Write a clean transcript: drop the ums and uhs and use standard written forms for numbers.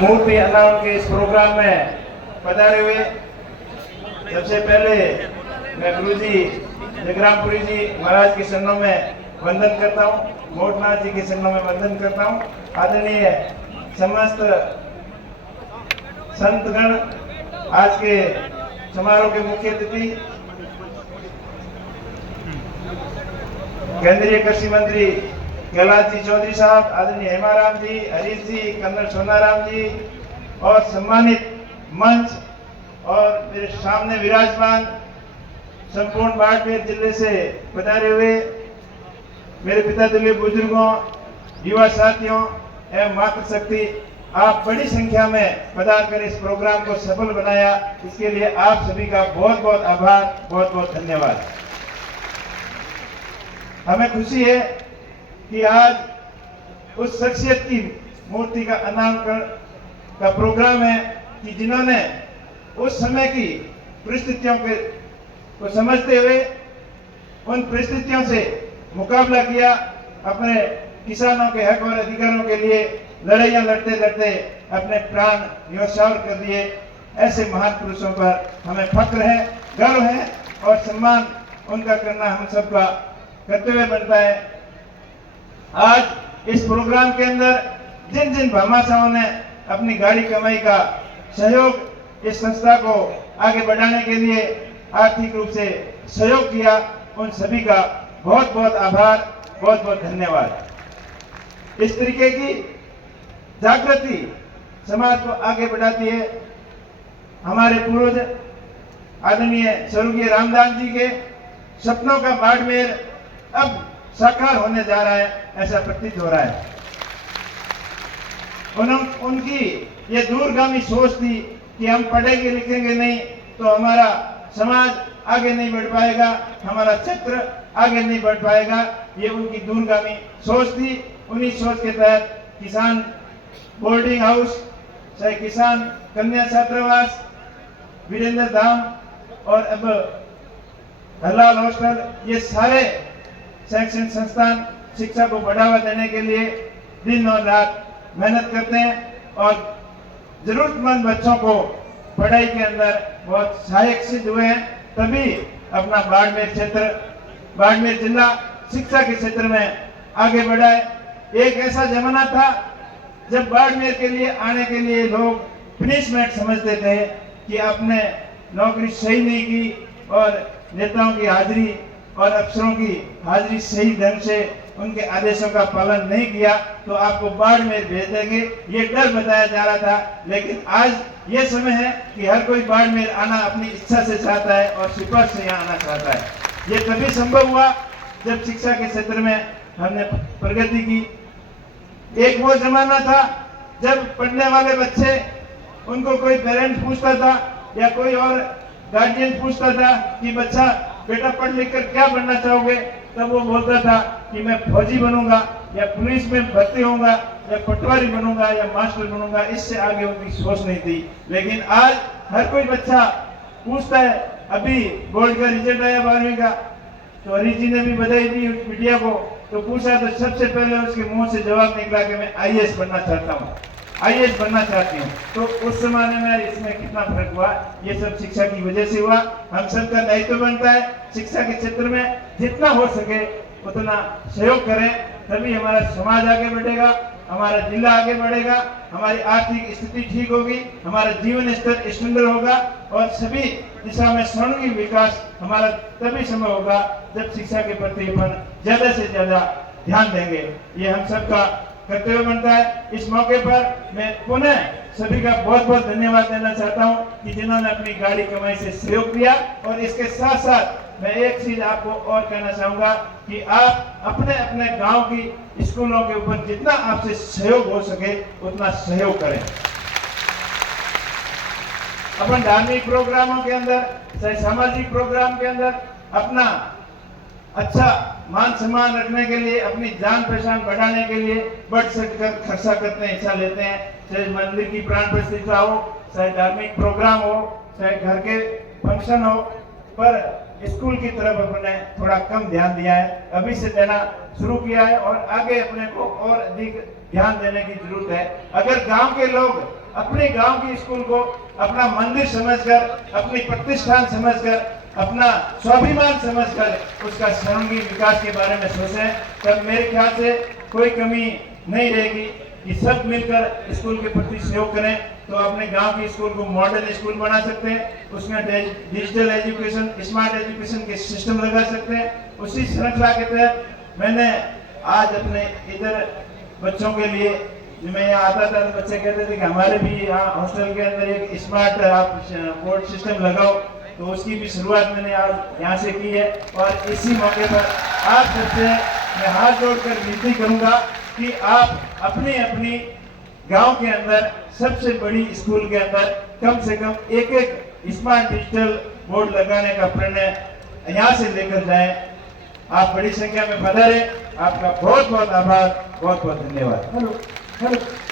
मूर्ति अनावरण के इस प्रोग्राम में पधारे हुए सबसे पहले मैं गुरुजी जगरामपुरी जी महाराज के चरणों में वंदन करता हूँ, मोटनाथ जी के चरणों में वंदन करता हूँ। आदरणीय समस्त संतगण, आज के समारोह के मुख्य अतिथि केंद्रीय कृषि मंत्री कैलाश जी चौधरी साहब, आदरणीय हेमाराम जी, हरीश जी, कर्नल सोनाराम जी और सम्मानित मंच और मेरे सामने विराजमान संपूर्ण बाड़मेर जिले से पधारे हुए मेरे पिता तुल्य बुजुर्गों, युवा साथियों एवं मातृशक्ति, आप बड़ी संख्या में पधार कर इस प्रोग्राम को सफल बनाया, इसके लिए आप सभी का बहुत बहुत आभार, बहुत बहुत धन्यवाद। हमें खुशी है कि आज उस शख्सियत की मूर्ति का अनावरण का प्रोग्राम है कि जिन्होंने उस समय की परिस्थितियों को समझते हुए उन परिस्थितियों से मुकाबला किया, अपने किसानों के हक और अधिकारों के लिए लड़ाइयां लड़ते लड़ते अपने प्राण न्योछावर कर दिए। ऐसे महान पुरुषों पर हमें फक्र है, गर्व है और सम्मान उनका करना हम सबका कर्तव्य बनता है। आज इस प्रोग्राम के अंदर जिन जिन भामाशाहों ने अपनी गाड़ी कमाई का सहयोग इस संस्था को आगे बढ़ाने के लिए आर्थिक रूप से सहयोग किया, उन सभी का बहुत बहुत आभार, बहुत बहुत धन्यवाद। इस तरीके की जागृति समाज को आगे बढ़ाती है। हमारे पूर्वज आदरणीय स्वर्गीय रामदास जी के सपनों का बाड़मेर अब साकार होने जा रहा है, ऐसा प्रतीत हो रहा है। उनकी ये दूरगामी सोच थी कि हम पढ़ेंगे लिखेंगे नहीं तो हमारा समाज आगे नहीं बढ़ पाएगा, हमारा क्षेत्र आगे नहीं बढ़ पाएगा, ये उनकी दूरगामी सोच थी। उन्हीं सोच के तहत किसान बोर्डिंग हाउस, चाहे किसान कन्या छात्रावास, वीरेंद्र धाम और अब हलाल हॉस्टल, ये सारे शैक्षणिक संस्थान शिक्षा को बढ़ावा देने के लिए दिन और रात मेहनत करते हैं और जरूरतमंद बच्चों को पढ़ाई के अंदर बहुत सहायक सिद्ध हुए हैं। तभी अपना बाड़मेर क्षेत्र, बाड़मेर जिला शिक्षा के क्षेत्र में आगे बढ़ा है। एक ऐसा जमाना था जब बाड़मेर के लिए आने के लिए लोग पनिशमेंट समझते थे कि आपने नौकरी सही नहीं की और नेताओं की हाजिरी और अफसरों की हाजिरी सही ढंग से उनके आदेशों का पालन नहीं किया तो आपको बाड़मेर भेज देंगे, ये डर बताया जा रहा था। लेकिन आज ये समय है कि हर कोई बाड़मेर आना अपनी इच्छा से चाहता है और सिफारिश से यहाँ आना चाहता है। ये तभी संभव हुआ जब शिक्षा के क्षेत्र में हमने प्रगति की। एक वो जमाना था जब पढ़ने वाले बच्चे, उनको कोई पेरेंट्स पूछता था या कोई और गार्जियन पूछता था कि बच्चा बेटा पढ़ लिख कर क्या बनना चाहोगे, तब वो बोलता था कि मैं फौजी बनूंगा या पुलिस में भर्ती होऊंगा या पटवारी बनूंगा या मास्टर बनूंगा, इससे आगे उनकी सोच नहीं थी। लेकिन आज हर कोई बच्चा पूछता है। अभी बोर्ड का रिजल्ट आया 12वीं का, तो हरीश जी ने भी बधाई दी मीडिया को, तो पूछा तो सबसे पहले उसके मुंह से जवाब निकला कि मैं आईएएस बनना चाहता हूँ, आईएएस बनना चाहती हूँ। तो उस जमाने में इसमें कितना फर्क हुआ, ये सब शिक्षा की वजह से हुआ। हम सबका दायित्व बनता है शिक्षा के क्षेत्र में जितना हो सके उतना सहयोग करें, तभी हमारा समाज आगे बढ़ेगा, हमारा जिला आगे बढ़ेगा, हमारी आर्थिक स्थिति ठीक होगी, हमारा जीवन स्तर सुंदर होगा और सभी दिशा में स्वर्णिम विकास हमारा तभी संभव होगा जब शिक्षा के प्रति अपन ज्यादा से ज्यादा ध्यान देंगे। ये हम सबका कर्तव्य बनता है। इस मौके पर मैं पुनः सभी का बहुत बहुत धन्यवाद देना चाहता हूं कि जिन्होंने अपनी गाड़ी कमाई से सहयोग दिया। और इसके साथ साथ मैं एक चीज आपको और कहना चाहूंगा कि आप अपने अपने गांव की स्कूलों के ऊपर जितना आपसे सहयोग हो सके उतना सहयोग करें। अपन धार्मिक प्रोग्रामों के अंदर, चाहे सामाजिक प्रोग्राम के अंदर अपना अच्छा मान सम्मान रखने के लिए, अपनी जान पहचान बढ़ाने के लिए बढ़ चढ़कर खर्चा करते हैं, हिस्सा लेते हैं। चाहे मंदिर की प्राण प्रतिष्ठा हो, चाहे धार्मिक प्रोग्राम हो, चाहे घर के फंक्शन हो, पर स्कूल की तरफ अपने थोड़ा कम ध्यान दिया है, अभी से देना शुरू किया है और आगे अपने को और अधिक ध्यान देने की जरूरत है। अगर गांव के लोग अपने गांव के स्कूल को अपना मंदिर समझकर, अपनी प्रतिष्ठान समझकर, अपना स्वाभिमान समझकर उसका सर्वांगीण विकास के बारे में सोचें, तब मेरे ख्याल से कोई कमी नहीं रहेगी कि सब मिलकर स्कूल के प्रति सहयोग करें तो अपने गांव के स्कूल को मॉडल स्कूल बना सकते हैं, उसमें डिजिटल एजुकेशन, स्मार्ट एजुकेशन के सिस्टम लगा सकते हैं। उसी श्रृंखला के तहत मैंने आज अपने इधर बच्चों के लिए, मैं यहाँ आता था तो बच्चे कहते थे कि हमारे भी यहाँ हॉस्टल के अंदर एक स्मार्ट आप बोर्ड सिस्टम लगाओ, तो उसकी भी शुरुआत मैंने आज यहाँ से की है। और इसी मौके पर आप सबसे मैं हाथ जोड़कर विनती करूंगा कि आप अपनी अपनी गांव के अंदर सबसे बड़ी स्कूल के अंदर कम से कम एक स्मार्ट डिजिटल बोर्ड लगाने का प्रणय यहाँ से लेकर जाएं। आप बड़ी संख्या में पधारे। आपका बहुत बहुत आभार, बहुत बहुत धन्यवाद। Hello hello.